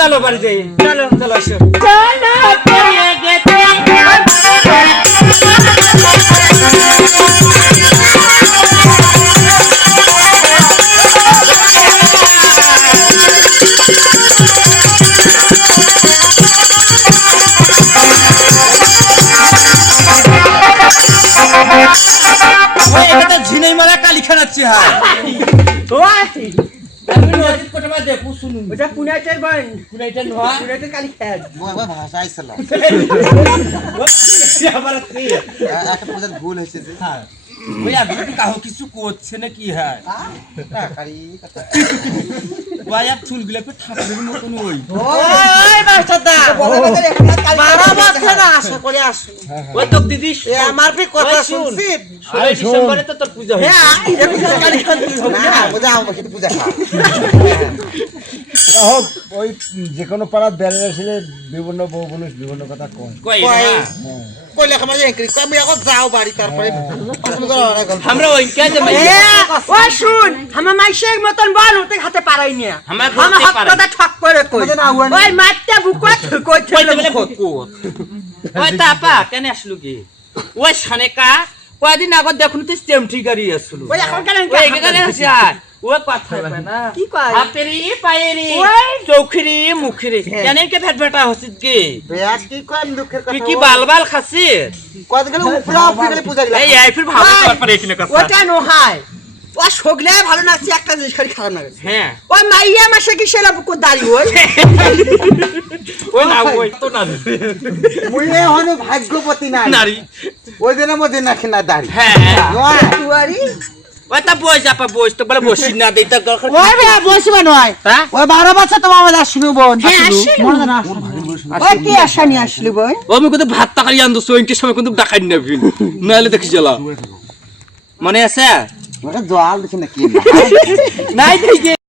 চলো বাড়ি যাই চলো চলো এটা ঝিনাই মারা কালি খানাচ্ছি হ্যাঁ আমি দেখো ওটা বন। নয়? কালি ভাষা আইসালাম আবার কি? একটা পূজার ভুল হয়েছে। যে হ্যাঁ। ওই আগে কাহো কিছু করছে নাকি? হ্যাঁ। ভাই আর চুলগুলো একটু ঠাকুরের মতন ওই। ওই মাস্টারদা। বারো বছর না আশা করে আসুন ওই তো দিদি আমার পে কথা ওই শুন। শুনছিস আরে ডিসেম্বরে তো তোর পূজা হবে হ্যাঁ এরকম খান তুই হবে পূজা হোক ওই যে কোনো পাড়া বেড়ে ছেলে বিভিন্ন বউ মানুষ বিভিন্ন কথা কয় কই কই? না। কইলে আমার যে আমি এখন যাও বাড়ি তারপরে আমরা ওই কে শুন মতন বল ওতে হাতে পারাই আমার আমার হাত কথা ঠক করে কই। ওই বলে বুকুত ওই তাপা কেন আসলু কি? ওই সানেকা কয়দিন আগত দেখুন তুই স্টেম ঠিকারি আসলু। ওই এখন কেন ওই কথা না। কি কয়? হাতেরি পায়েরি ওই। চৌখিরি মুখিরি। হ্যাঁ। কেন কে ভেট ভেটা হচ্ছিস কি? কয় দুঃখের কথা? তুই কি বাল বাল কত গেলে উপরা উপরে পূজা গেলে এই ফির ভালো। এখানে কথা। ওটা নহাই ও সগলে ভালো নাচছে একটা জিনিস খালি খারাপ লাগে হ্যাঁ। ওই মাইয়া মাসে কি সেরা বুকুর দাঁড়ি ওই ওই না ওই তো না মুই হনু ভাগ্যবতী নাই নারী। ওই দিনের মধ্যে নাকি না দাড়ি। হ্যাঁ তুয়ারি তা যাপা বই তো বলে বসি না দেই তা দরকার ওই বেয়া বসবে নয়। হ্যাঁ? ওই বছর বোন। হ্যাঁ, মনে না ওই কি আশা নিয়ে আসলি বই ও আমি কিন্তু ভাত তাকারি আনতো সময় কিন্তু ডাকাই নাহলে দেখি জ্বালা মনে আছে? জল দেখি না কি নাই দেখি